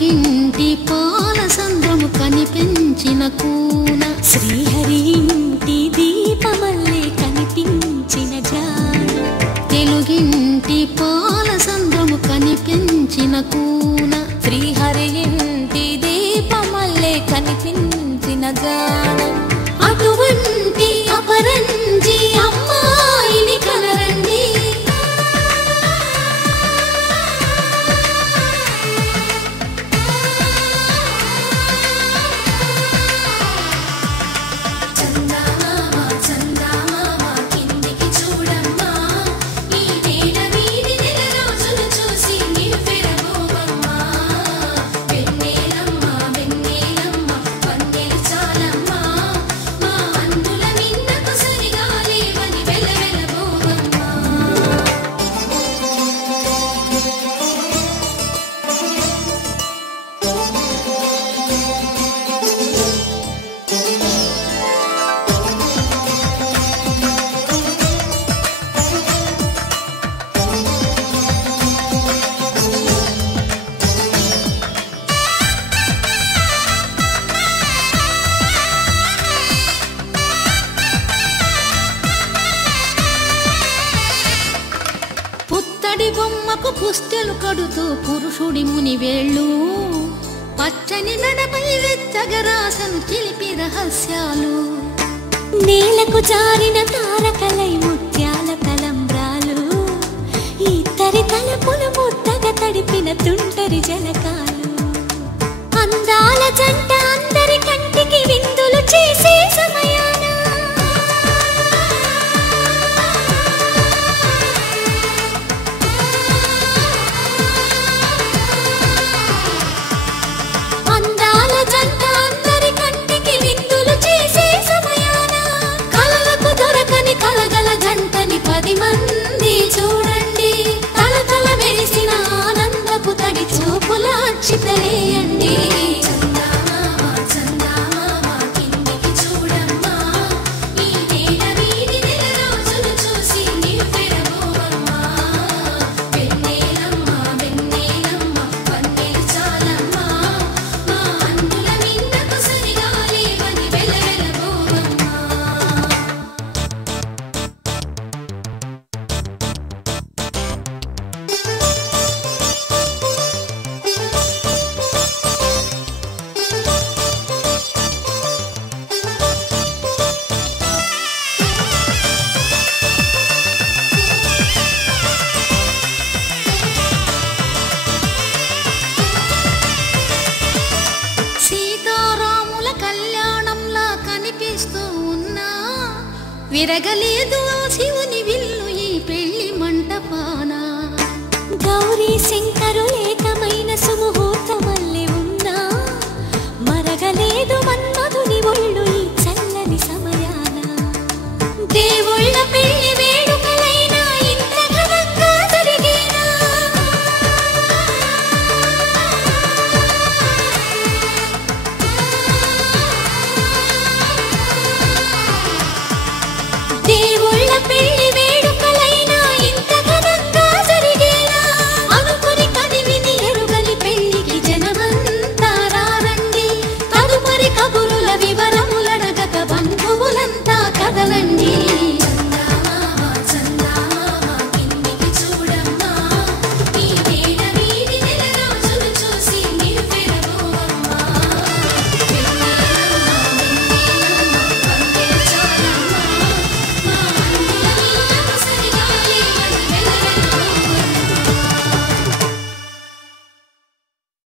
తెలుగింటి పాల సంద్రము కనిపించిన కూన శ్రీహరి ఇంటి దీపమల్లే కనిపించిన జాన తెలుగింటి పాల సంద్రము కనిపించిన కూన శ్రీహరి ఇంటి దీపమల్లే కనిపించిన జాన అటువంటి అపరంజి అమ్మాయిని కనరండి బొమ్మకు పుస్తెలు కడుతూ పురుషుడి ముని వేళ్ళు పచ్చని మెడపై వెచ్చగరాసను చిలిపి రహస్యాలు నేలకు జారిన తారకలై ముత్యాల తలంబ్రాలు ఇద్దరి తలపులు ముద్దగా తడిపిన తుంటరి జలకాలు అందాల జంట అందరి కంటికి విందులు చేసే సమయాన మంది చూడండి తల తల మెరిసిన ఆనందపు తడి చూపుల అక్షితలేయండి విరగలేదు